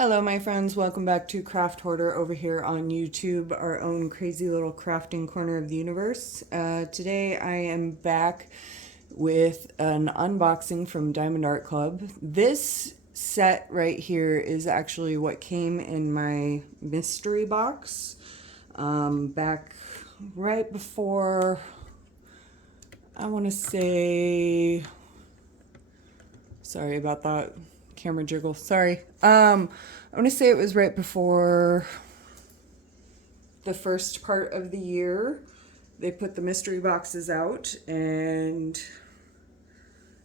Hello, my friends. Welcome back to Craft Hoarder over here on YouTube, our own crazy little crafting corner of the universe. Today I am back with an unboxing from Diamond Art Club. This set right here is actually what came in my mystery box back right before, I want to say, sorry about that camera jiggle. Sorry. I want to say it was right before the first part of the year. They put the mystery boxes out, and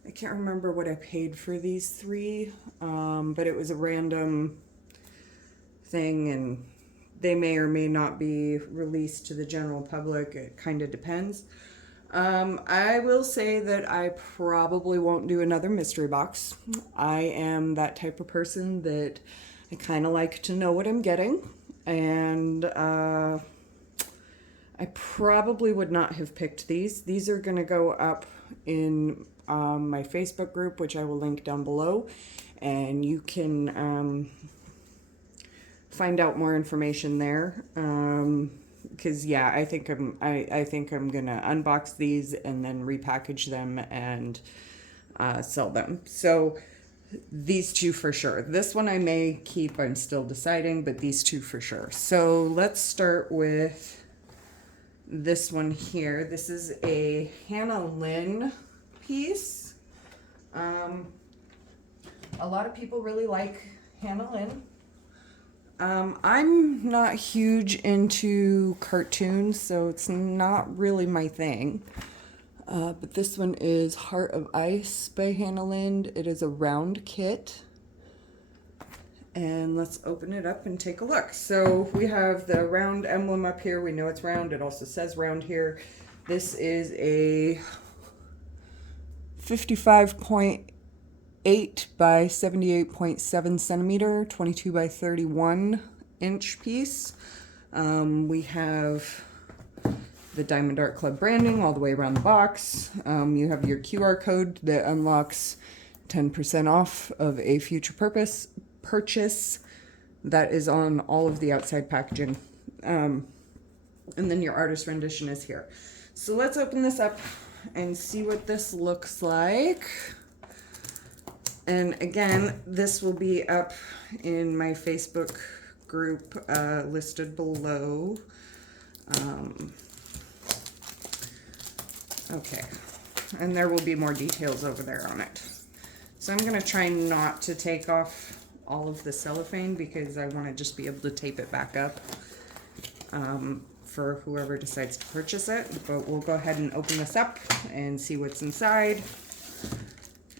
I can't remember what I paid for these three, but it was a random thing, and they may or may not be released to the general public. It kind of depends. I will say that I probably won't do another mystery box. I am that type of person that I kind of like to know what I'm getting, and I probably would not have picked these. These are going to go up in my Facebook group, which I will link down below, and you can find out more information there. Because yeah, I think I'm gonna unbox these and then repackage them and sell them. So these two for sure. This one I may keep. I'm still deciding, but these two for sure. So let's start with this one here. This is a Hannah Lynn piece. A lot of people really like Hannah Lynn. I'm not huge into cartoons, so it's not really my thing. But this one is Heart of Ice by Hannah Lynn. It is a round kit. And let's open it up and take a look. So we have the round emblem up here. We know it's round. It also says round here. This is a 55.8 by 78.7 centimeter, 22 by 31 inch piece. We have the Diamond Art Club branding all the way around the box. You have your QR code that unlocks 10% off of a future purchase. That is on all of the outside packaging. And then your artist rendition is here. So let's open this up and see what this looks like. And again, this will be up in my Facebook group listed below. Okay, and there will be more details over there on it. So I'm going to try not to take off all of the cellophane because I want to just be able to tape it back up for whoever decides to purchase it. But we'll go ahead and open this up and see what's inside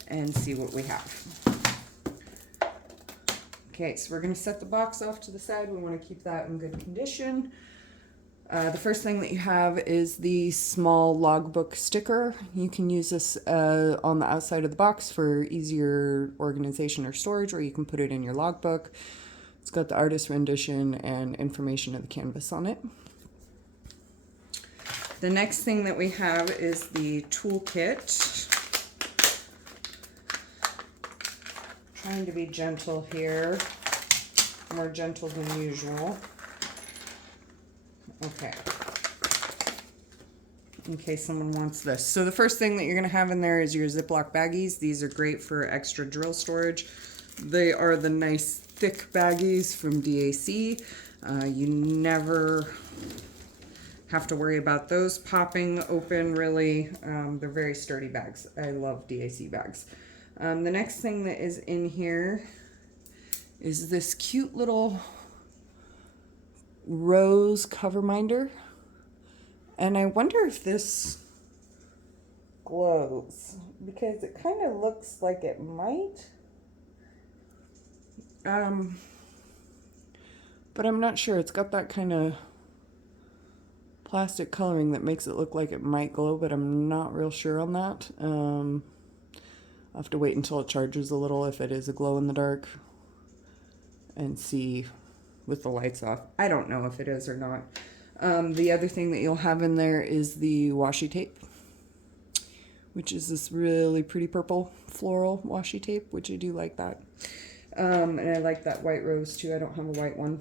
and see what we have. Okay, so we're going to set the box off to the side. We want to keep that in good condition. The first thing that you have is the small logbook sticker. You can use this on the outside of the box for easier organization or storage, or you can put it in your logbook. It's got the artist rendition and information of the canvas on it. The next thing that we have is the toolkit. Trying to be gentle here, more gentle than usual. Okay. In case someone wants this. So the first thing that you're going to have in there is your Ziploc baggies. These are great for extra drill storage. They are the nice thick baggies from DAC. You never have to worry about those popping open, really. They're very sturdy bags. I love DAC bags. The next thing that is in here is this cute little rose cover minder. And I wonder if this glows, because it kind of looks like it might. But I'm not sure. It's got that kind of plastic coloring that makes it look like it might glow, but I'm not real sure on that. I'll have to wait until it charges a little if it is a glow in the dark and see with the lights off. I don't know if it is or not. The other thing that you'll have in there is the washi tape, which is this really pretty purple floral washi tape, which I do like that. And I like that white rose too. I don't have a white one.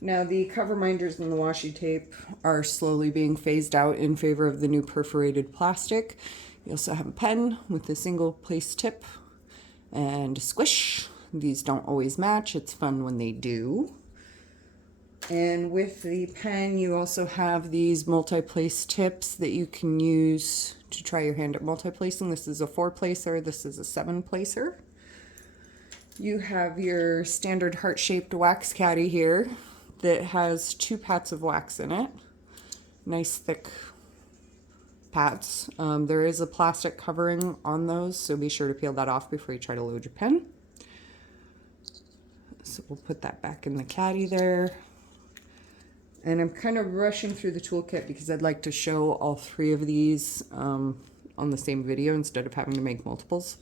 Now the cover minders and the washi tape are slowly being phased out in favor of the new perforated plastic. You also have a pen with a single place tip and a squish. These don't always match. It's fun when they do. And with the pen, you also have these multi-place tips that you can use to try your hand at multi-placing. This is a 4-placer. This is a 7-placer. You have your standard heart-shaped wax caddy here that has 2 pats of wax in it. Nice thick pats. There is a plastic covering on those, so be sure to peel that off before you try to load your pen. So we'll put that back in the caddy there. And I'm kind of rushing through the toolkit because I'd like to show all 3 of these on the same video instead of having to make multiples,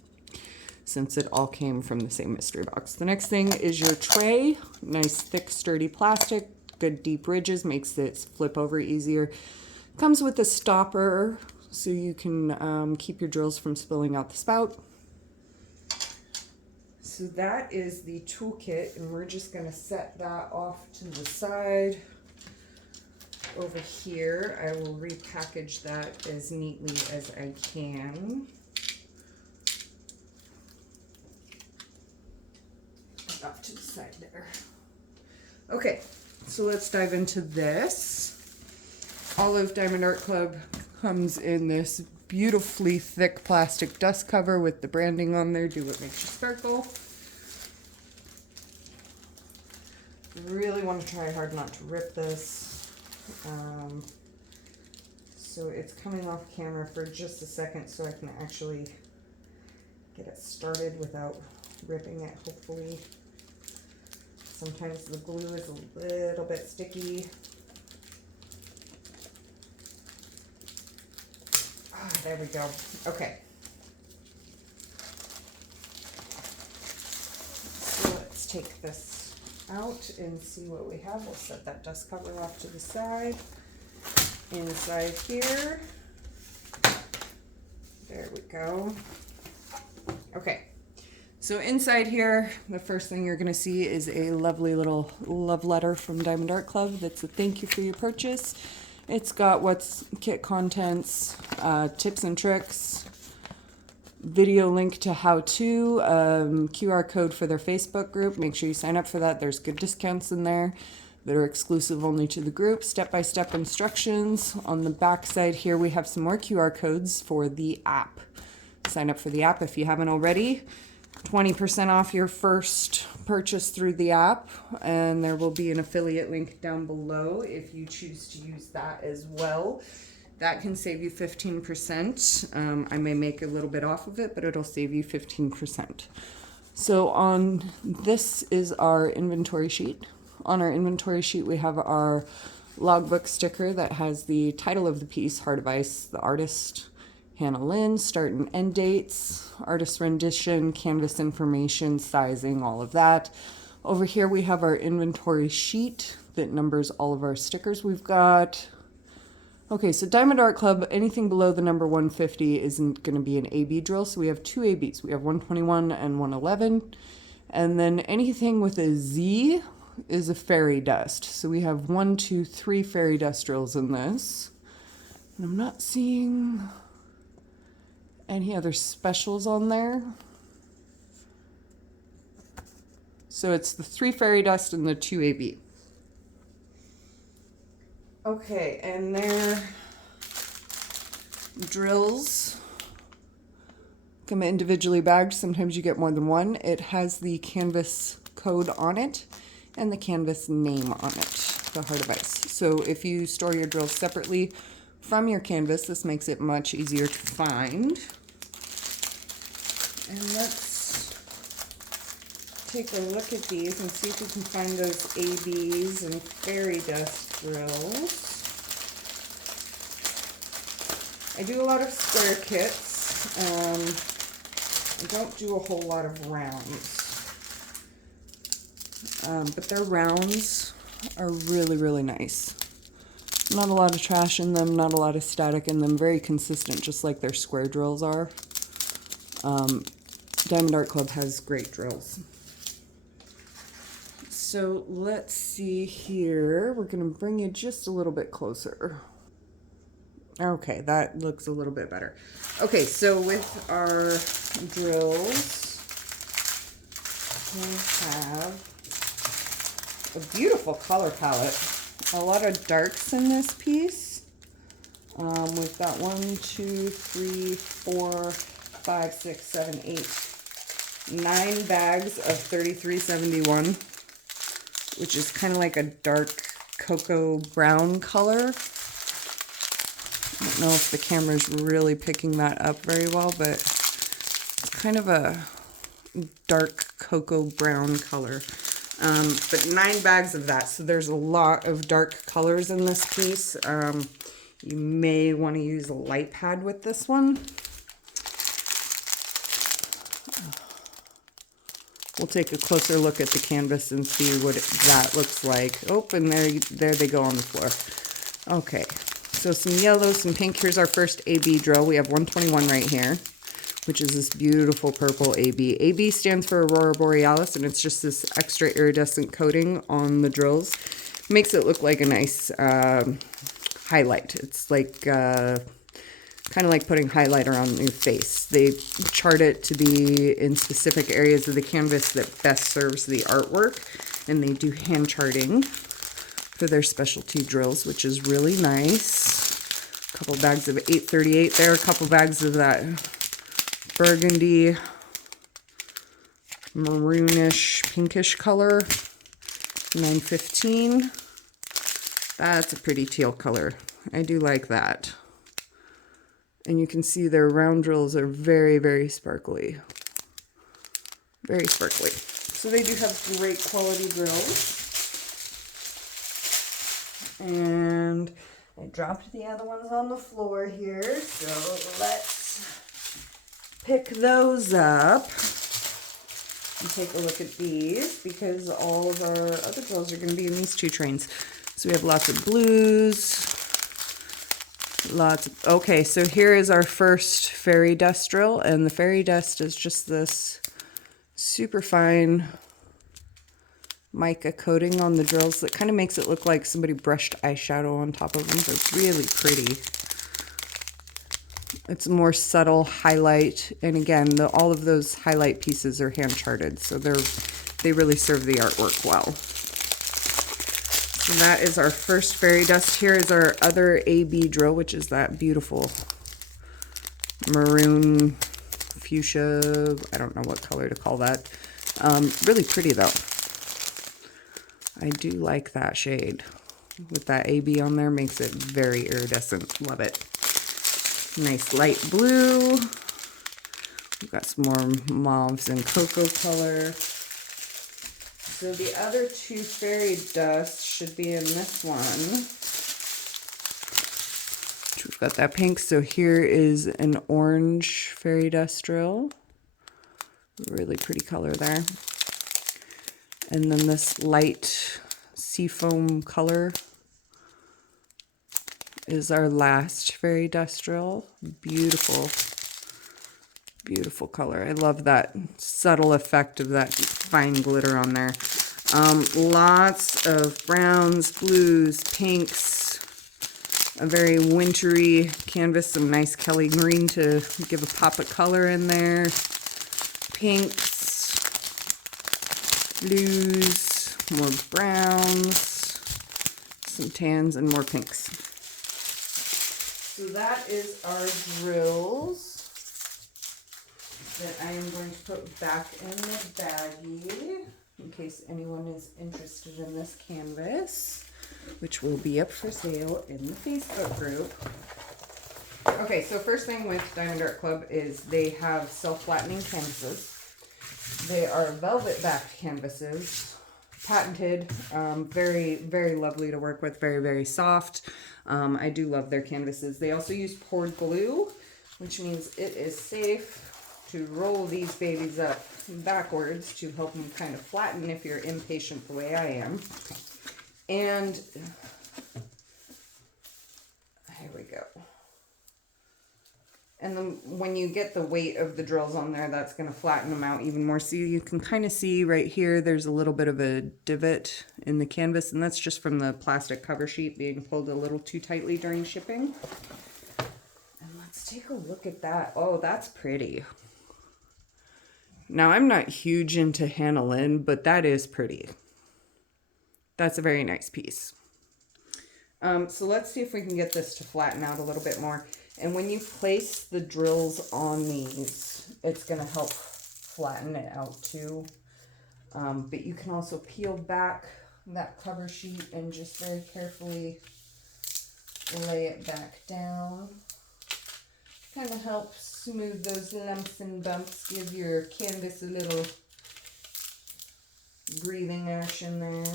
since it all came from the same mystery box. The next thing is your tray. Nice thick sturdy plastic, good deep ridges, makes it flip over easier. Comes with a stopper so you can keep your drills from spilling out the spout. So that is the toolkit, and we're just going to set that off to the side. Over here, I will repackage that as neatly as I can. Off to the side there. Okay, so let's dive into this. Olive Diamond Art Club comes in this beautifully thick plastic dust cover with the branding on there. Do what makes you sparkle. Really want to try hard not to rip this. So it's coming off camera for just a second so I can actually get it started without ripping it, hopefully. Sometimes the glue is a little bit sticky. There we go. Okay. So let's take this out and see what we have. We'll set that dust cover off to the side. Inside here. There we go. Okay. So inside here, the first thing you're going to see is a lovely little love letter from Diamond Art Club. That's a thank you for your purchase. It's got what's kit contents, tips and tricks, video link to how-to, QR code for their Facebook group. Make sure you sign up for that. There's good discounts in there that are exclusive only to the group. Step-by-step instructions. On the back side here, we have some more QR codes for the app. Sign up for the app if you haven't already. 20% off your first purchase through the app, and there will be an affiliate link down below if you choose to use that as well. That can save you 15%. I may make a little bit off of it, but it'll save you 15%. So on this is our inventory sheet. On our inventory sheet, we have our logbook sticker that has the title of the piece, Heart of Ice, the artist, Hannah Lynn, start and end dates, artist rendition, canvas information, sizing, all of that. Over here we have our inventory sheet that numbers all of our stickers we've got. Okay, so Diamond Art Club, anything below the number 150 isn't going to be an AB drill, so we have 2 ABs. We have 121 and 111. And then anything with a Z is a fairy dust. So we have 1, 2, 3 fairy dust drills in this. And I'm not seeing any other specials on there. So it's the 3 fairy dust and the 2 AB. Okay, and their drills come individually bagged. Sometimes you get more than one. It has the canvas code on it and the canvas name on it, the Heart of Ice. So if you store your drills separately from your canvas, this makes it much easier to find. And let's take a look at these and see if we can find those ABs and fairy dust drills. I do a lot of square kits. I don't do a whole lot of rounds. But their rounds are really, really nice. Not a lot of trash in them, not a lot of static in them, very consistent, just like their square drills are. Diamond Art Club has great drills. So let's see here. We're going to bring you just a little bit closer. Okay, that looks a little bit better. Okay, so with our drills, we have a beautiful color palette. A lot of darks in this piece. We've got 1, 2, 3, 4, 5, 6, 7, 8, 9 bags of 3371, which is kind of like a dark cocoa brown color. I don't know if the camera's really picking that up very well, but it's kind of a dark cocoa brown color. But 9 bags of that, so there's a lot of dark colors in this piece. You may want to use a light pad with this one. We'll take a closer look at the canvas and see what that looks like. Oh, and there they go on the floor. Okay, so some yellow, some pink. Here's our first AB drill. We have 121 right here, which is this beautiful purple AB. AB stands for Aurora Borealis, and it's just this extra iridescent coating on the drills. Makes it look like a nice highlight. It's like kind of like putting highlighter on your face. They chart it to be in specific areas of the canvas that best serves the artwork, and they do hand charting for their specialty drills, which is really nice. A couple bags of 838 there, a couple bags of that burgundy, maroonish, pinkish color, 915. That's a pretty teal color. I do like that. And you can see their round drills are very, very sparkly. Very sparkly. So they do have great quality drills. And I dropped the other ones on the floor here. So let's pick those up and take a look at these, because all of our other drills are going to be in these 2 trains. So we have lots of blues. Okay, so here is our first fairy dust drill, and the fairy dust is just this super fine mica coating on the drills that kind of makes it look like somebody brushed eyeshadow on top of them. So it's really pretty. It's a more subtle highlight, and again, all of those highlight pieces are hand charted, so they really serve the artwork well. So that is our first fairy dust. Here is our other AB drill, which is that beautiful maroon fuchsia. I don't know what color to call that. Really pretty though. I do like that shade. With that AB on there, makes it very iridescent. Love it. Nice light blue. We've got some more mauves and cocoa color. So the other 2 fairy dusts should be in this one. We've got that pink. So here is an orange fairy dust drill. Really pretty color there. And then this light seafoam color is our last fairy dust drill. Beautiful, beautiful color. I love that subtle effect of that fine glitter on there. Lots of browns, blues, pinks, a very wintry canvas, some nice Kelly green to give a pop of color in there. Pinks, blues, more browns, some tans, and more pinks. So that is our drills that I am going to put back in the baggie in case anyone is interested in this canvas, which will be up for sale in the Facebook group. Okay, so first thing with Diamond Art Club is they have self-flattening canvases. They are velvet backed canvases, patented, very, very lovely to work with, very, very soft. I do love their canvases. They also use poured glue, which means it is safe to roll these babies up backwards to help them kind of flatten if you're impatient the way I am. And here we go. And then when you get the weight of the drills on there, that's going to flatten them out even more. So you can kind of see right here, there's a little bit of a divot in the canvas, and that's just from the plastic cover sheet being pulled a little too tightly during shipping. And let's take a look at that. Oh, that's pretty. Now, I'm not huge into Hannah Lynn, but that is pretty. That's a very nice piece. So let's see if we can get this to flatten out a little bit more. And when you place the drills on these, it's going to help flatten it out too. But you can also peel back that cover sheet and just very carefully lay it back down. Kind of helps smooth those lumps and bumps, give your canvas a little breathing action there.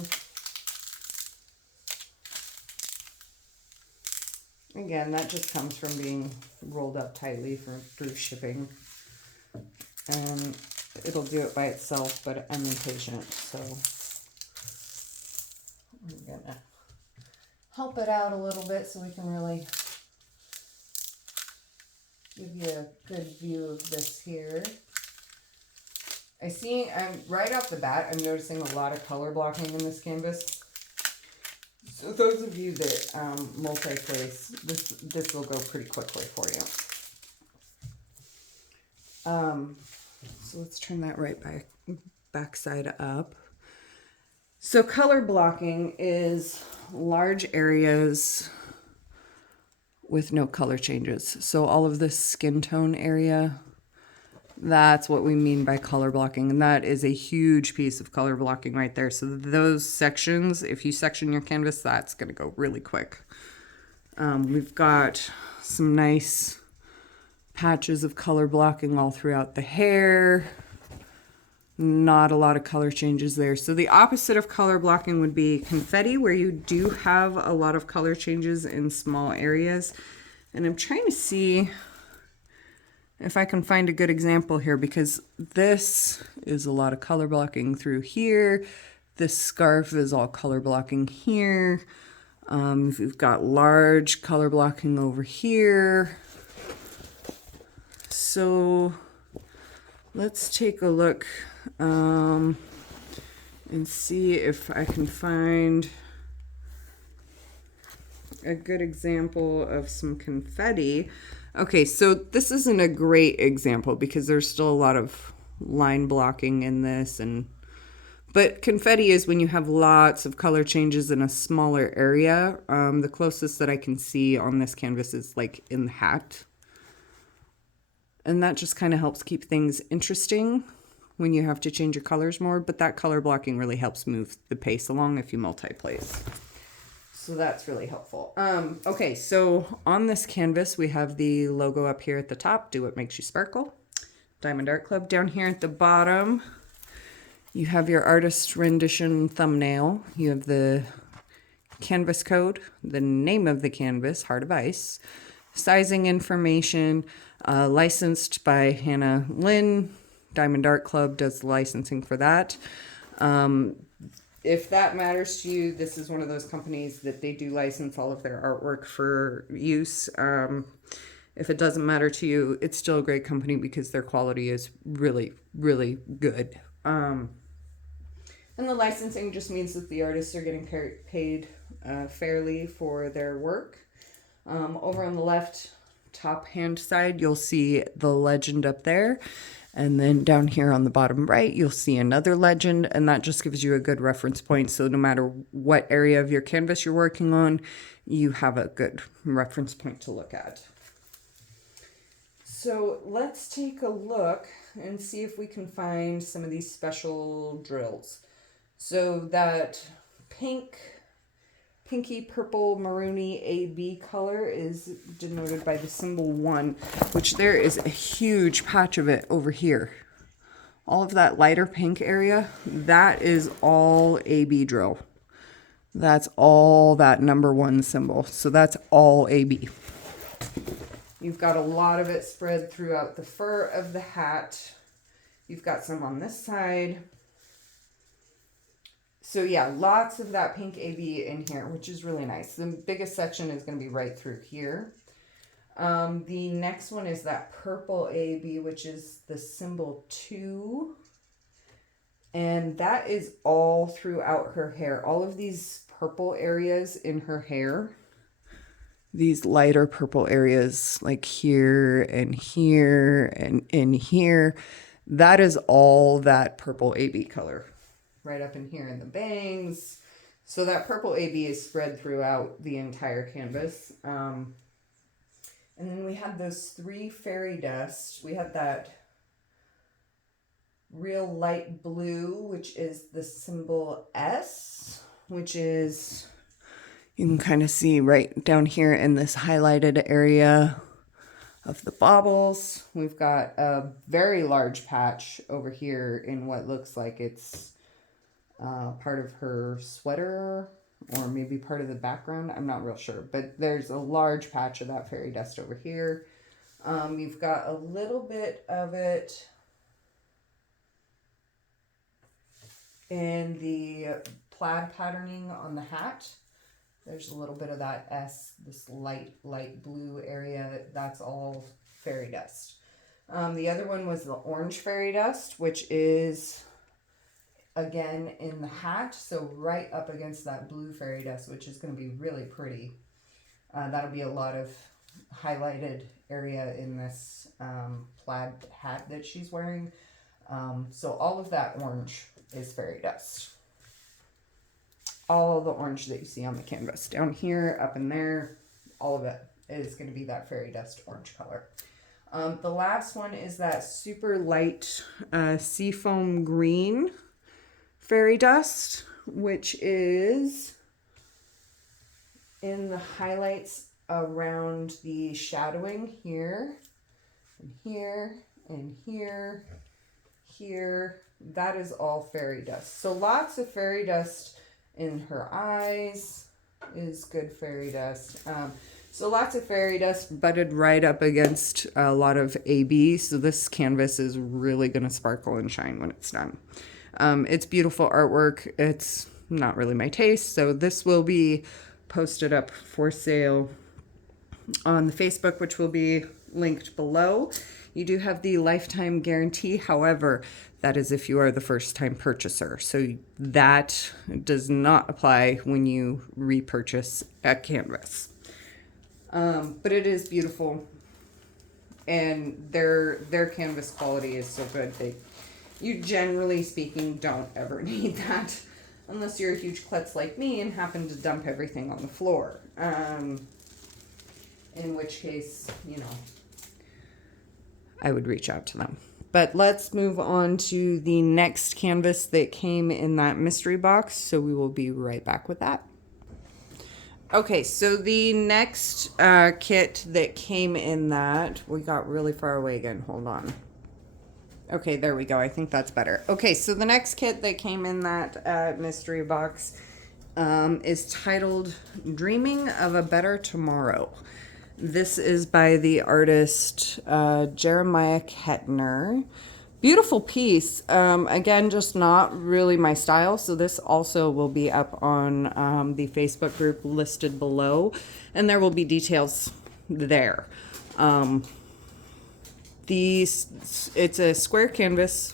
Again, that just comes from being rolled up tightly through shipping. And it'll do it by itself, but I'm impatient, so I'm gonna help it out a little bit so we can really give you a good view of this here. I'm right off the bat, I'm noticing a lot of color blocking in this canvas. So those of you that multi-place, this will go pretty quickly for you. So let's turn that right back side up. So color blocking is large areas with no color changes. So all of this skin tone area, that's what we mean by color blocking. And that is a huge piece of color blocking right there. So those sections, if you section your canvas, that's going to go really quick. We've got some nice patches of color blocking all throughout the hair. Not a lot of color changes there. So the opposite of color blocking would be confetti, where you do have a lot of color changes in small areas. And I'm trying to see if I can find a good example here, because this is a lot of color blocking through here. This scarf is all color blocking here. We've got large color blocking over here. So let's take a look and see if I can find a good example of some confetti. Okay, so this isn't a great example because there's still a lot of line blocking in this, but confetti is when you have lots of color changes in a smaller area. The closest that I can see on this canvas is like in the hat. And that just kind of helps keep things interesting when you have to change your colors more, but that color blocking really helps move the pace along if you multi-place. So that's really helpful. Okay, so on this canvas, we have the logo up here at the top, Do What Makes You Sparkle, Diamond Art Club. Down here at the bottom, you have your artist rendition thumbnail. You have the canvas code, the name of the canvas, Heart of Ice, sizing information, licensed by Hannah Lynn. Diamond Art Club does the licensing for that. If that matters to you, this is one of those companies that they do license all of their artwork for use. If it doesn't matter to you, it's still a great company because their quality is really, really good. And the licensing just means that the artists are getting paid fairly for their work. Over on the left top hand side, you'll see the legend up there. And then down here on the bottom right, you'll see another legend, and that just gives you a good reference point. So no matter what area of your canvas you're working on, you have a good reference point to look at. So let's take a look and see if we can find some of these special drills. So that pinky purple maroony AB color is denoted by the symbol 1, which there is a huge patch of it over here. All of that lighter pink area, that is all AB drill. That's all that number 1 symbol. So that's all AB. You've got a lot of it spread throughout the fur of the hat. You've got some on this side. So yeah, lots of that pink AB in here, which is really nice. The biggest section is going to be right through here. The next one is that purple AB, which is the symbol 2. And that is all throughout her hair. All of these purple areas in her hair, these lighter purple areas like here and here and in here, that is all that purple AB color. Right up in here in the bangs. So that purple AB is spread throughout the entire canvas. And then we had those 3 fairy dust. We had that real light blue, which is the symbol S, which is, you can kind of see right down here in this highlighted area of the baubles. We've got a very large patch over here in what looks like it's part of her sweater or maybe part of the background. I'm not real sure, but there's a large patch of that fairy dust over here. You've got a little bit of it in the plaid patterning on the hat. There's a little bit of that S, this light blue area. That's all fairy dust. The other one was the orange fairy dust, which is again in the hat, so right up against that blue fairy dust, which is going to be really pretty. That'll be a lot of highlighted area in this plaid hat that she's wearing. So all of that orange is fairy dust. All the orange that you see on the canvas down here, up in there, all of it is going to be that fairy dust orange color. The last one is that super light seafoam green fairy dust, which is in the highlights around the shadowing here and here and here, here. That is all fairy dust. So lots of fairy dust in her eyes is good fairy dust. So lots of fairy dust butted right up against a lot of AB. So this canvas is really going to sparkle and shine when it's done. It's beautiful artwork. It's not really my taste. So this will be posted up for sale on the Facebook, which will be linked below. You do have the lifetime guarantee. However, that is if you are the first time purchaser. So that does not apply when you repurchase a canvas. But it is beautiful. And their canvas quality is so good. You generally speaking don't ever need that unless you're a huge klutz like me and happen to dump everything on the floor. In which case, you know, I would reach out to them. But let's move on to the next canvas that came in that mystery box. So we will be right back with that. Okay, so the next kit that came in that, we got really far away again. Hold on. Okay, there we go. I think that's better. Okay, so the next kit that came in that mystery box is titled Dreaming of a Better Tomorrow. This is by the artist Jeremiah Kettner. Beautiful piece. Again, just not really my style. So this also will be up on the Facebook group listed below. And there will be details there. It's a square canvas,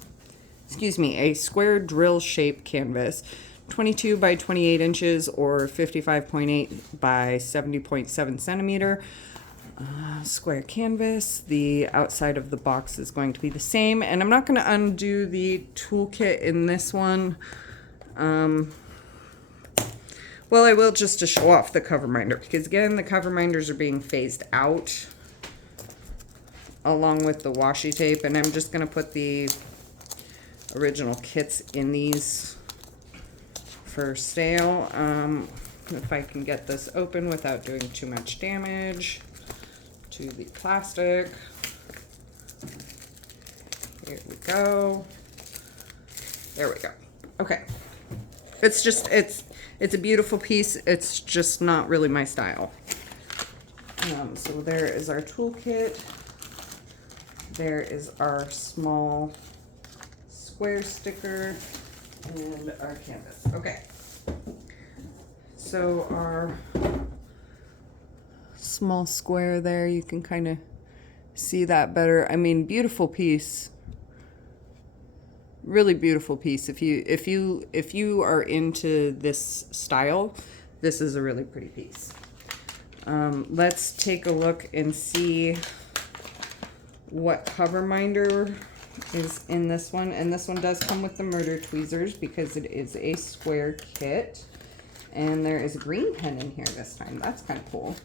a square drill shape canvas, 22 by 28 inches or 55.8 by 70.7 centimeter. Square canvas. The outside of the box is going to be the same, and I'm not going to undo the toolkit in this one. Well, I will just to show off the cover minder, because again, the cover minders are being phased out along with the washi tape, and I'm just going to put the original kits in these for sale. If I can get this open without doing too much damage to the plastic. Here we go. There we go. Okay. It's just, it's a beautiful piece. It's just not really my style. So there is our toolkit. There is our small square sticker and our canvas. Okay. So our small square there. You can kind of see that better. I mean, beautiful piece. Really beautiful piece. If you are into this style, this is a really pretty piece. Let's take a look and see what cover minder is in this one. And this one does come with the murder tweezers because it is a square kit. And there is a green pen in here this time. That's kind of cool.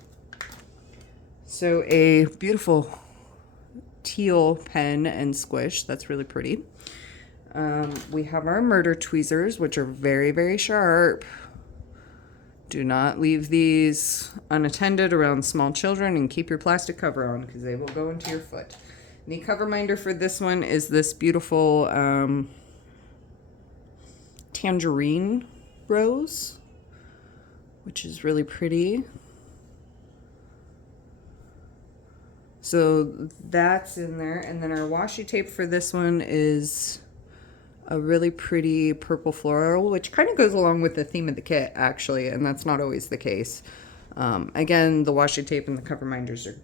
So a beautiful teal pen and squish. That's really pretty. We have our murder tweezers, which are very, very sharp. Do not leave these unattended around small children, and keep your plastic cover on because they will go into your foot. The cover minder for this one is this beautiful tangerine rose, which is really pretty. So that's in there. And then our washi tape for this one is a really pretty purple floral, which kind of goes along with the theme of the kit, actually, and that's not always the case. Again, the washi tape and the cover minders are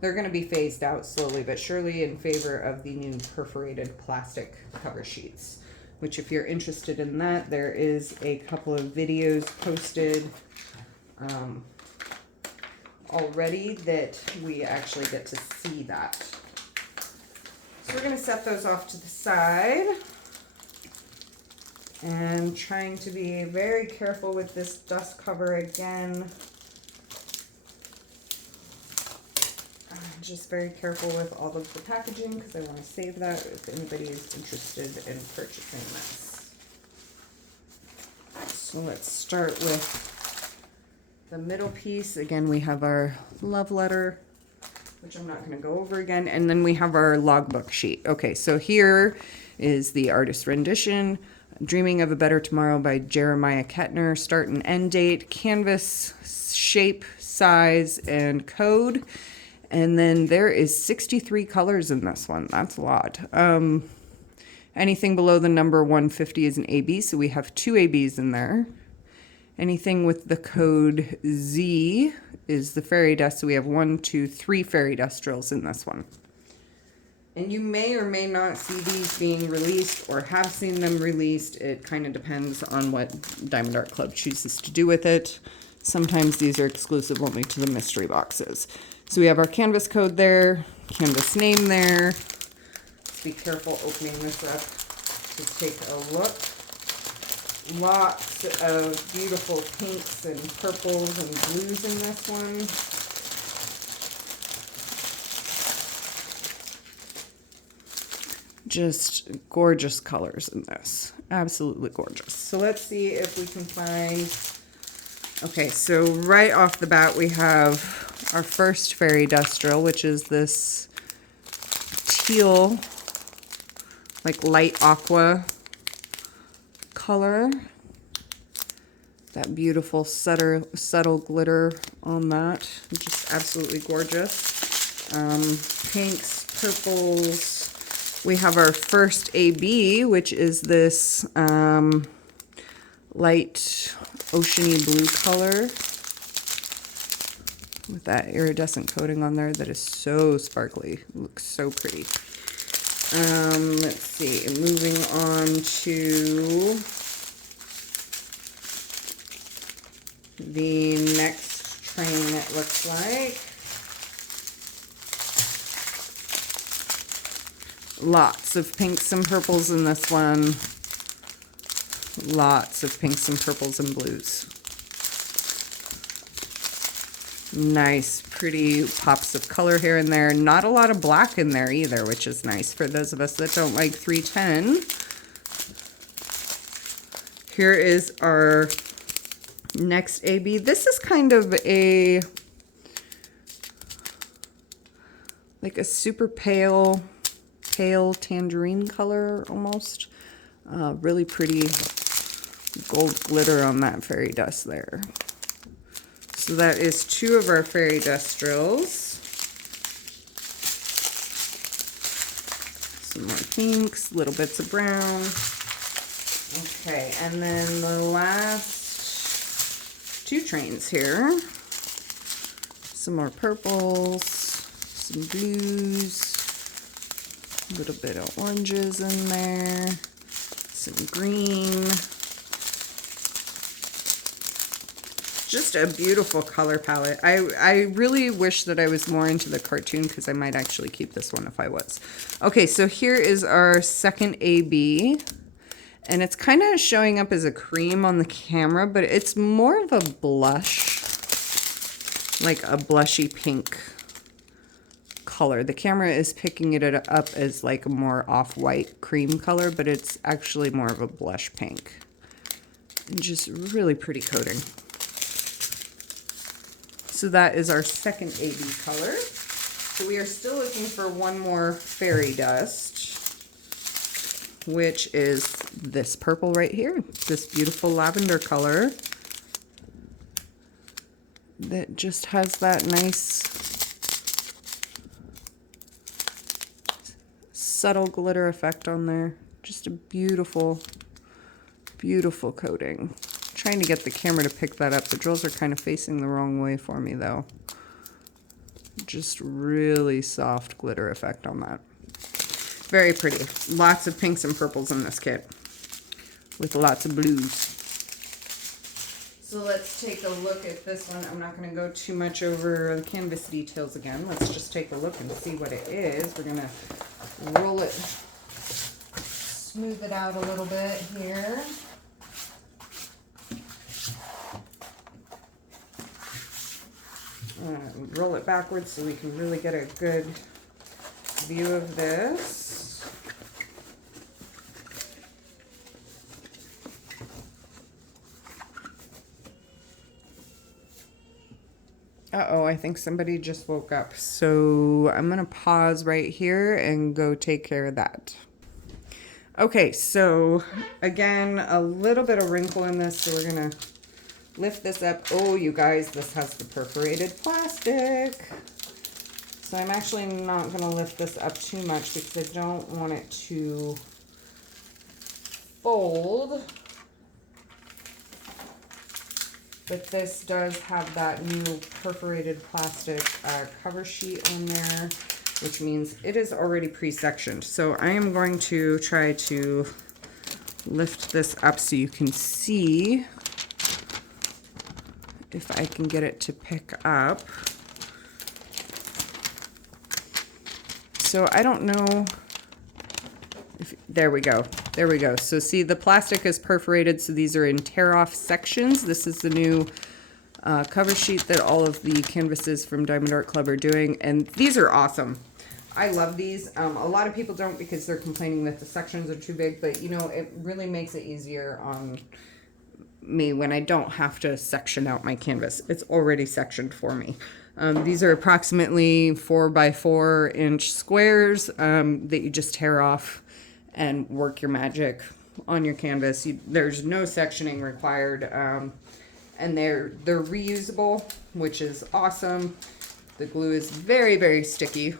they're going to be phased out slowly but surely in favor of the new perforated plastic cover sheets, which if you're interested in that, there is a couple of videos posted already that we actually get to see that. So we're going to set those off to the side, and trying to be very careful with this dust cover again. Just very careful with all of the packaging because I want to save that if anybody is interested in purchasing this. So let's start with the middle piece. Again, we have our love letter, which I'm not going to go over again. And then we have our logbook sheet. Okay, so here is the artist rendition, Dreaming of a Better Tomorrow by Jeremiah Kettner. Start and end date, canvas, shape, size, and code. And then there is 63 colors in this one. That's a lot. Anything below the number 150 is an AB, so we have 2 ABs in there. Anything with the code Z is the fairy dust. So we have 1, 2, 3 fairy dust drills in this one. And you may or may not see these being released or have seen them released. It kind of depends on what Diamond Art Club chooses to do with it. Sometimes these are exclusive only to the mystery boxes. So we have our canvas code there, canvas name there. Let's be careful opening this up to take a look. Lots of beautiful pinks and purples and blues in this one. Just gorgeous colors in this. Absolutely gorgeous. So let's see if we can find... Okay, so right off the bat we have our first fairy dust drill, which is this teal, like light aqua color. That beautiful subtle glitter on that. Just absolutely gorgeous. Pinks, purples. We have our first AB, which is this light oceany blue color with that iridescent coating on there that is so sparkly. It looks so pretty. Let's see, moving on to the next train, it looks like. Lots of pinks and purples in this one. Lots of pinks and purples and blues. Nice, pretty pops of color here and there. Not a lot of black in there either, which is nice for those of us that don't like 310. Here is our next AB. This is kind of a, like a super pale tangerine color almost. Really pretty gold glitter on that fairy dust there. So that is 2 of our fairy dust drills. Some more pinks, little bits of brown. Okay, and then the last 2 trains here. Some more purples, some blues, a little bit of oranges in there, some green. Just a beautiful color palette. I really wish that I was more into the cartoon because I might actually keep this one if I was. Okay, so here is our second AB. And it's kind of showing up as a cream on the camera, but it's more of a blush, like a blushy pink color. The camera is picking it up as like a more off-white cream color, but it's actually more of a blush pink. And just really pretty coating. So that is our second AB color. So we are still looking for one more fairy dust, which is this purple right here, this beautiful lavender color that just has that nice subtle glitter effect on there. Just a beautiful, beautiful coating. Trying to get the camera to pick that up. The drills are kind of facing the wrong way for me though. Just really soft glitter effect on that. Very pretty. Lots of pinks and purples in this kit with lots of blues. So let's take a look at this one. I'm not going to go too much over the canvas details again. Let's just take a look and see what it is. We're going to roll it, smooth it out a little bit here. Roll it backwards so we can really get a good view of this. Uh-oh, I think somebody just woke up. So I'm going to pause right here and go take care of that. Okay, so again, a little bit of wrinkle in this, so we're going to lift this up. Oh, you guys, this has the perforated plastic. So I'm actually not going to lift this up too much because I don't want it to fold. But this does have that new perforated plastic cover sheet on there, which means it is already pre-sectioned. So I am going to try to lift this up so you can see if I can get it to pick up. So I don't know if, there we go. There we go. So see, the plastic is perforated, so these are in tear-off sections. This is the new cover sheet that all of the canvases from Diamond Art Club are doing, and these are awesome. I love these. A lot of people don't because they're complaining that the sections are too big, but you know, it really makes it easier on me when I don't have to section out my canvas. It's already sectioned for me. These are approximately 4 by 4 inch squares that you just tear off and work your magic on your canvas. There's no sectioning required, and they're reusable, which is awesome. The glue is very, very sticky.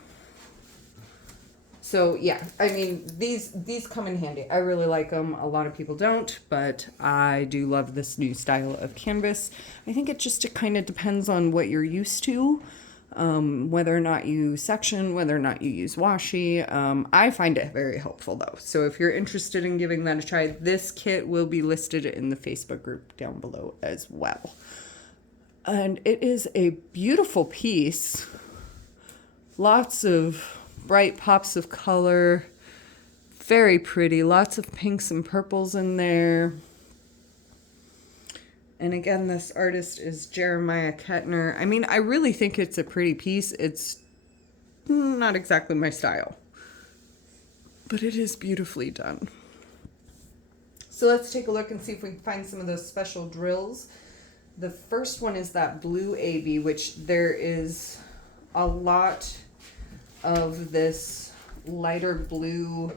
So yeah, I mean, these come in handy. I really like them. A lot of people don't, but I do love this new style of canvas. I think it just kind of depends on what you're used to, whether or not you section, whether or not you use washi. I find it very helpful though. So if you're interested in giving that a try, this kit will be listed in the Facebook group down below as well. And it is a beautiful piece. Lots of bright pops of color, very pretty, lots of pinks and purples in there. And again, this artist is Jeremiah Kettner. I mean, I really think it's a pretty piece. It's not exactly my style, but it is beautifully done. So let's take a look and see if we can find some of those special drills. The first one is that blue AB, which there is a lot of this lighter blue,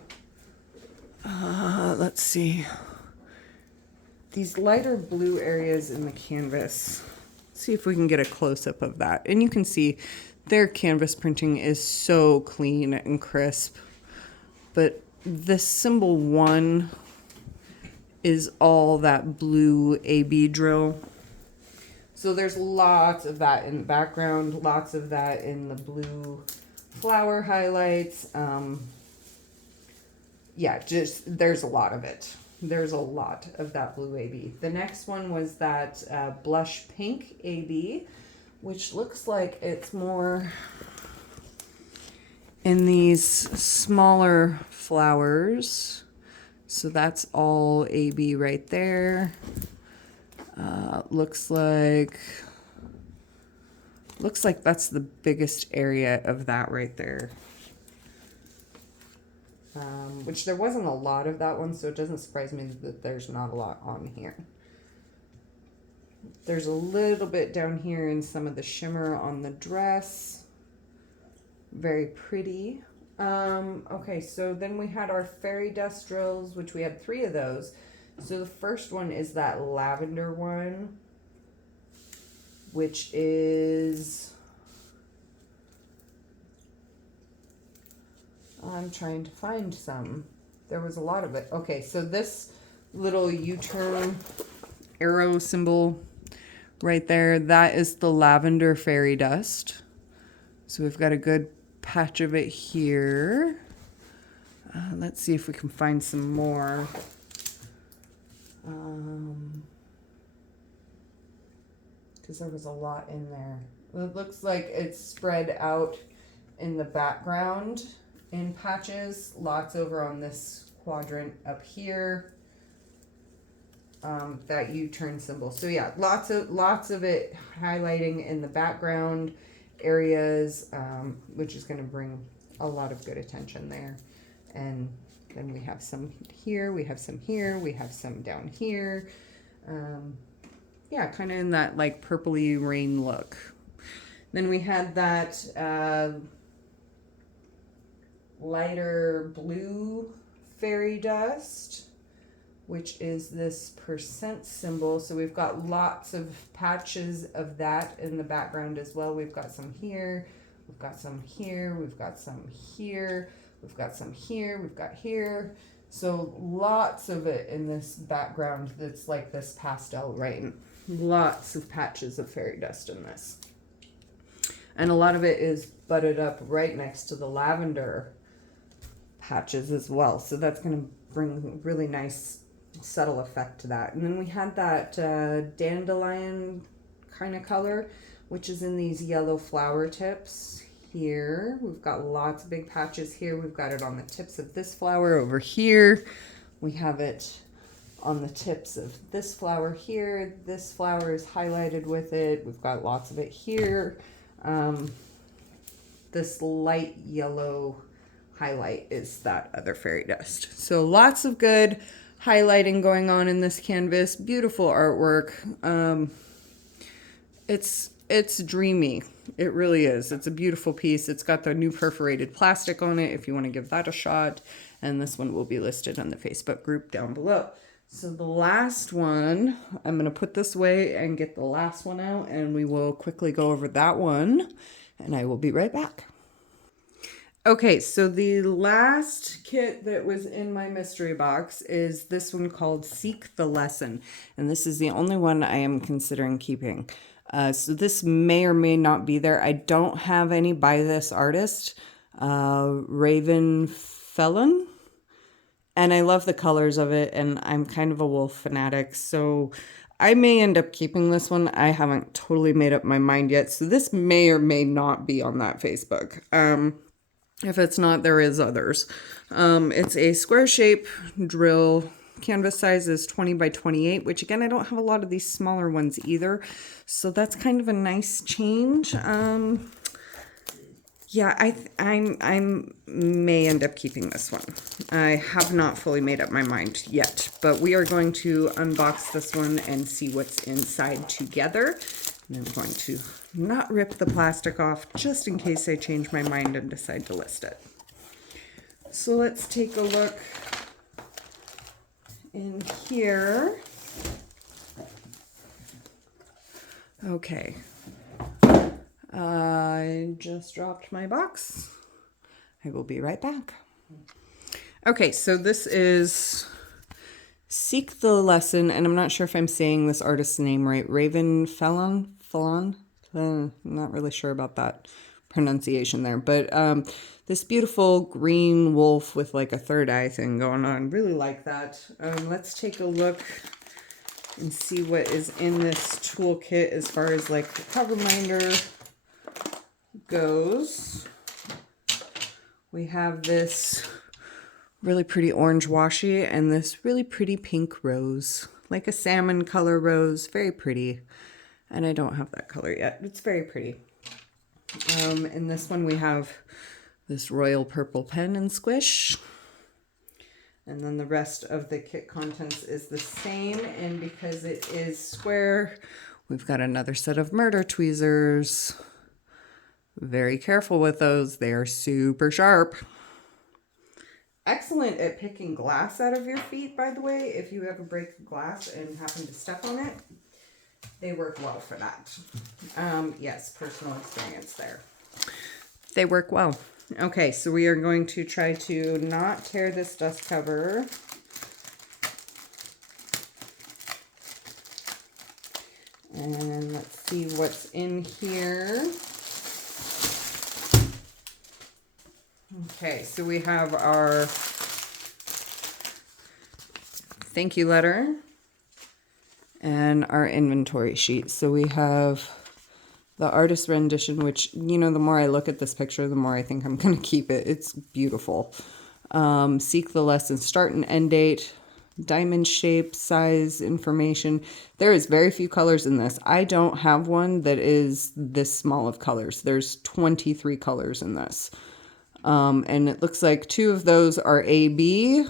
let's see, these lighter blue areas in the canvas. Let's see if we can get a close-up of that. And you can see their canvas printing is so clean and crisp, but this symbol 1 is all that blue AB drill. So there's lots of that in the background, lots of that in the blue flower highlights. Yeah, just there's a lot of it. There's a lot of that blue AB. The next one was that blush pink AB, which looks like it's more in these smaller flowers. So that's all AB right there. Looks like that's the biggest area of that right there. Which there wasn't a lot of that one, so it doesn't surprise me that there's not a lot on here. There's a little bit down here in some of the shimmer on the dress. Very pretty. Okay, so then we had our fairy dust drills, which we had 3 of those. So the first one is that lavender one, which is, I'm trying to find some. There was a lot of it. Okay, so this little U-turn arrow symbol right there, that is the lavender fairy dust. So we've got a good patch of it here. Let's see if we can find some more. Because there was a lot in there. It looks like it's spread out in the background in patches. Lots over on this quadrant up here. That U-turn symbol. So yeah, lots of it highlighting in the background areas, which is going to bring a lot of good attention there. And then we have some here, we have some here, we have some down here. Yeah, kind of in that like purpley rain look. Then we had that lighter blue fairy dust, which is this percent symbol. So we've got lots of patches of that in the background as well. We've got some here, we've got some here, we've got some here, we've got some here, we've got here. So lots of it in this background that's like this pastel rain. Lots of patches of fairy dust in this. And a lot of it is butted up right next to the lavender patches as well. So that's going to bring really nice subtle effect to that. And then we had that dandelion kind of color, which is in these yellow flower tips here. We've got lots of big patches here. We've got it on the tips of this flower over here. We have it on the tips of this flower here. This flower is highlighted with it. We've got lots of it here. This light yellow highlight is that other fairy dust. So lots of good highlighting going on in this canvas. Beautiful artwork. It's dreamy. It really is. It's a beautiful piece. It's got the new perforated plastic on it if you want to give that a shot. And this one will be listed on the Facebook group down below. So the last one, I'm going to put this away and get the last one out, and we will quickly go over that one, and I will be right back. Okay, so the last kit that was in my mystery box is this one called Seek the Lesson, and this is the only one I am considering keeping. So this may or may not be there. I don't have any by this artist, Raven Felon. And I love the colors of it, and I'm kind of a wolf fanatic, so I may end up keeping this one. I haven't totally made up my mind yet, so this may or may not be on that Facebook. If it's not, there is others. It's a square shape drill. Canvas size is 20 by 28, which again, I don't have a lot of these smaller ones either, so that's kind of a nice change. Yeah, I may end up keeping this one. I have not fully made up my mind yet, but we are going to unbox this one and see what's inside together. And I'm going to not rip the plastic off just in case I change my mind and decide to list it. So let's take a look in here. Okay. I just dropped my box. I will be right back. Okay, so this is Seek the Lesson, and I'm not sure if I'm saying this artist's name right, Raven Fallon? Not really sure about that pronunciation there, but this beautiful green wolf with like a third eye thing going on. Really like that. Let's take a look and see what is in this toolkit as far as like the cover minder goes. We have this really pretty orange washi and this really pretty pink rose, like a salmon color rose, very pretty. And I don't have that color yet. It's very pretty. In this one we have this royal purple pen and squish. And then the rest of the kit contents is the same, and because it is square, we've got another set of murder tweezers. Very careful with those. They are super sharp. Excellent at picking glass out of your feet, by the way. If you ever break glass and happen to step on it, they work well for that. Yes, personal experience there. They work well. Okay, so we are going to try to not tear this dust cover. And let's see what's in here. Okay, so we have our thank you letter and our inventory sheet. So we have the artist rendition, which, you know, the more I look at this picture, the more I think I'm going to keep it. It's beautiful. Seek the lesson, start and end date, diamond shape, size, information. There is very few colors in this. I don't have one that is this small of colors. There's 23 colors in this. And it looks like 2 of those are AB.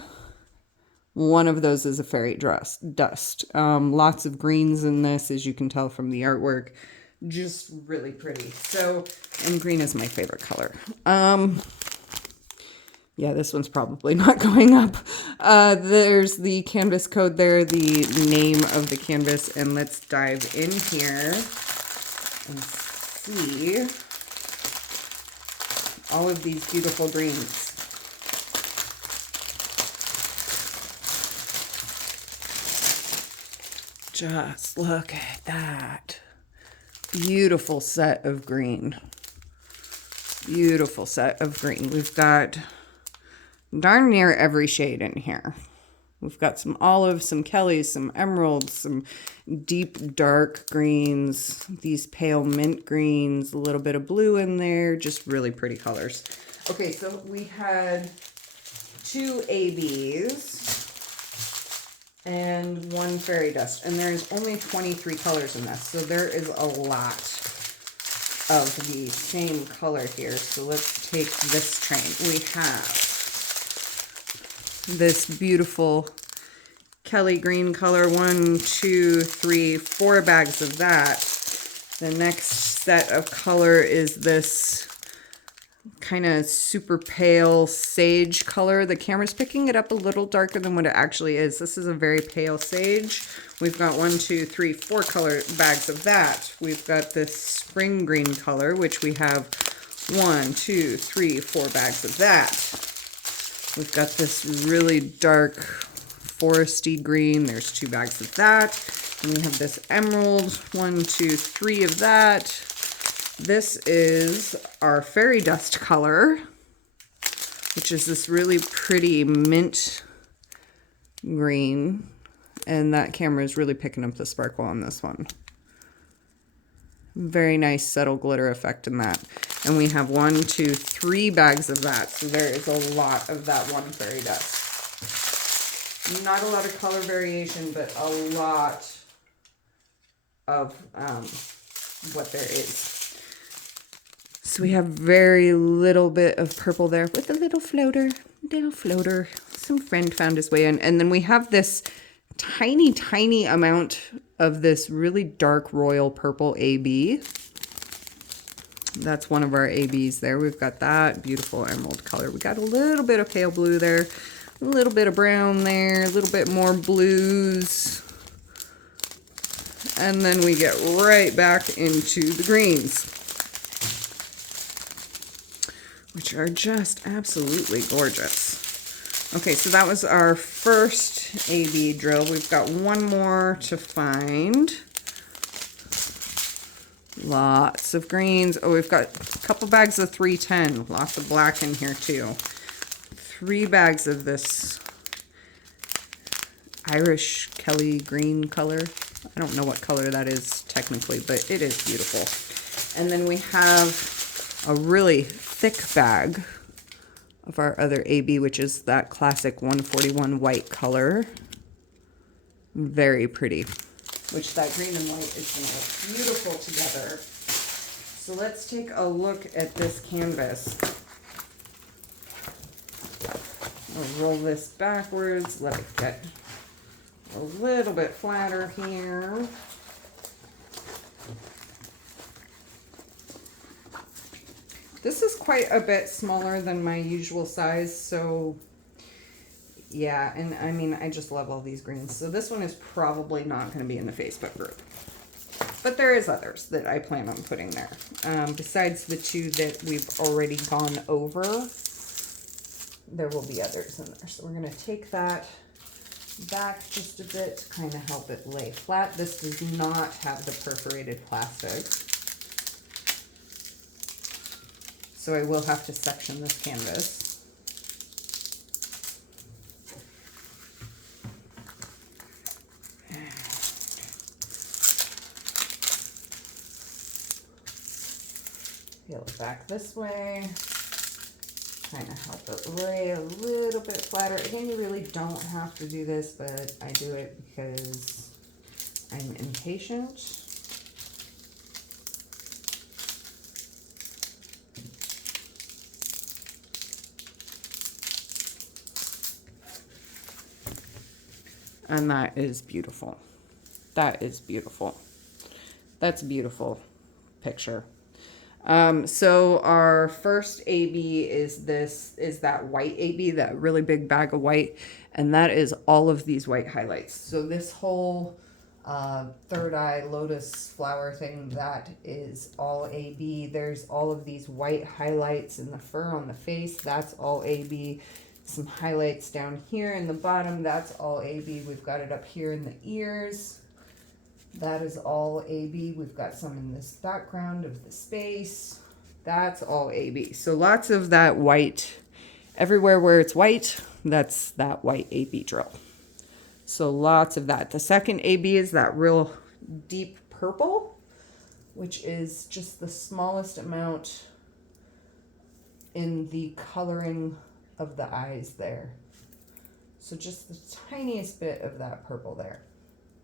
One of those is a fairy dust. Lots of greens in this, as you can tell from the artwork. Just really pretty. So, and green is my favorite color. Yeah, this one's probably not going up. There's the canvas code there, the name of the canvas, and let's dive in here and see all of these beautiful greens. Just look at that. Beautiful set of green. Beautiful set of green. We've got darn near every shade in here. We've got some olives, some Kellys, some emeralds, some deep dark greens, these pale mint greens, a little bit of blue in there, just really pretty colors. Okay, so we had 2 ABs and 1 fairy dust, and there's only 23 colors in this, so there is a lot of the same color here. So let's take this train. We have this beautiful Kelly green color, 1, 2, 3, 4 bags of that. The next set of color is this kind of super pale sage color. The camera's picking it up a little darker than what it actually is. This is a very pale sage. We've got 1, 2, 3, 4 color bags of that. We've got this spring green color, which we have 1, 2, 3, 4 bags of that. We've got this really dark foresty green. There's 2 bags of that. And we have this emerald, 1, 2, 3 of that. This is our fairy dust color, which is this really pretty mint green. And that camera is really picking up the sparkle on this one. Very nice subtle glitter effect in that. And we have 1, 2, 3 bags of that. So there is a lot of that one fairy dust. Not a lot of color variation, but a lot of what there is. So we have very little bit of purple there with a little floater. Some friend found his way in. And then we have this tiny, tiny amount of this really dark royal purple AB. That's one of our ABs there. We've got that beautiful emerald color. We got a little bit of pale blue there, a little bit of brown there, a little bit more blues. And then we get right back into the greens, which are just absolutely gorgeous. Okay, so that was our first AB drill. We've got one more to find. Lots of greens. Oh, we've got a couple bags of 310. Lots of black in here too. 3 bags of this Irish Kelly green color. I don't know what color that is technically, but it is beautiful. And then we have a really thick bag of our other AB, which is that classic 141 white color. Very pretty. Which that green and white is going to look beautiful together. So let's take a look at this canvas. I'll roll this backwards, let it get a little bit flatter here. This is quite a bit smaller than my usual size, so yeah, and I mean, I just love all these greens. So this one is probably not going to be in the Facebook group. But there is others that I plan on putting there. Besides the 2 that we've already gone over, there will be others in there. So we're going to take that back just a bit to kind of help it lay flat. This does not have the perforated plastic. So I will have to section this canvas. Peel it back this way. Kind of help it lay a little bit flatter. Again, you really don't have to do this, but I do it because I'm impatient. And that is beautiful. That is beautiful. That's a beautiful picture. So our first AB is that white AB, that really big bag of white, and that is all of these white highlights. So this whole third eye lotus flower thing, that is all AB. There's all of these white highlights in the fur on the face, that's all AB. Some highlights down here in the bottom, that's all AB. We've got it up here in the ears. That is all AB. We've got some in this background of the space. That's all AB. So lots of that white. Everywhere where it's white, that's that white AB drill. So lots of that. The second AB is that real deep purple, which is just the smallest amount in the coloring of the eyes there. So just the tiniest bit of that purple there.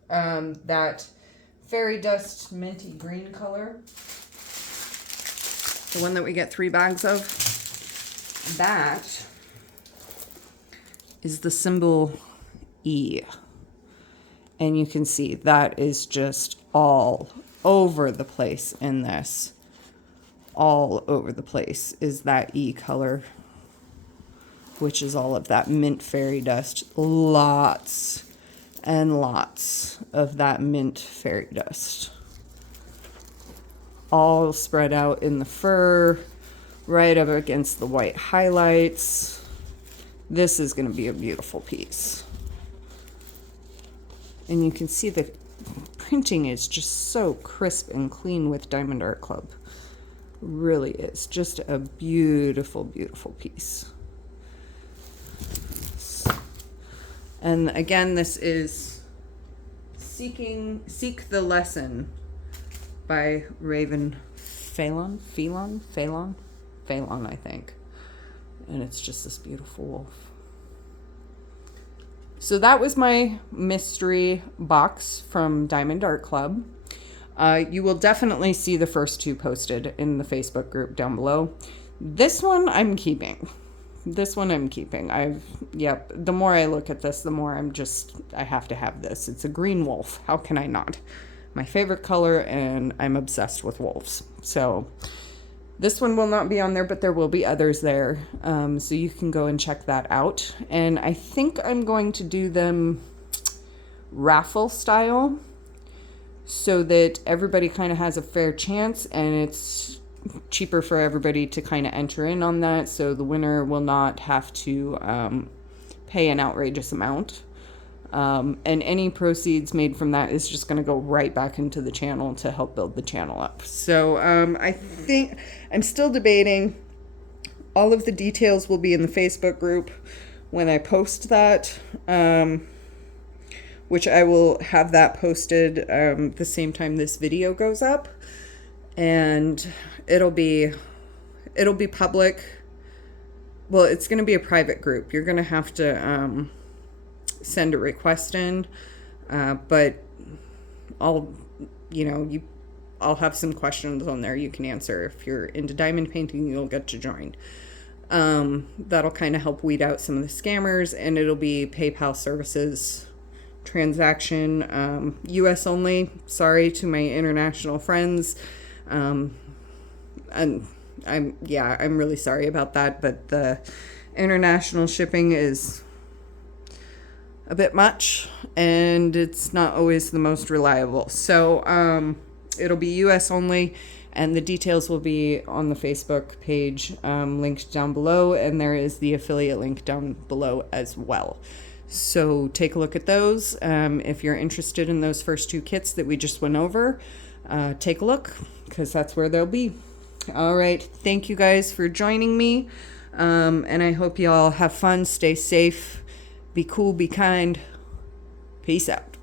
That fairy dust minty green color, the one that we get 3 bags of, that is the symbol E. And you can see that is just all over the place in this. All over the place is that E color, which is all of that mint fairy dust. Lots and lots of that mint fairy dust. All spread out in the fur, right up against the white highlights. This is going to be a beautiful piece. And you can see the printing is just so crisp and clean with Diamond Art Club. Really is. Just a beautiful, beautiful piece. And again, this is Seek the Lesson by Raven Phelan, I think. And it's just this beautiful wolf. So that was my mystery box from Diamond Art Club. You will definitely see the first 2 posted in the Facebook group down below. This one I'm keeping. The more I look at this, the more I have to have this. It's a green wolf. How can I not? My favorite color, and I'm obsessed with wolves. So this one will not be on there, but there will be others there. So you can go and check that out. And I think I'm going to do them raffle style so that everybody kind of has a fair chance, and it's cheaper for everybody to kind of enter in on that. So the winner will not have to pay an outrageous amount. And any proceeds made from that is just going to go right back into the channel to help build the channel up. So I think I'm still debating. All of the details will be in the Facebook group when I post that, which I will have that posted the same time this video goes up, and it'll be public. Well, it's going to be a private group. You're going to have to send a request in, but I'll have some questions on there you can answer. If you're into diamond painting, you'll get to join. That'll kind of help weed out some of the scammers, and it'll be PayPal services transaction, US only. Sorry to my international friends. And I'm really sorry about that, but the international shipping is a bit much, and it's not always the most reliable. So it'll be US only, and the details will be on the Facebook page, linked down below, and there is the affiliate link down below as well. So take a look at those. If you're interested in those first 2 kits that we just went over, take a look, because that's where they'll be. All right, thank you guys for joining me, and I hope you all have fun, stay safe, be cool, be kind. Peace out.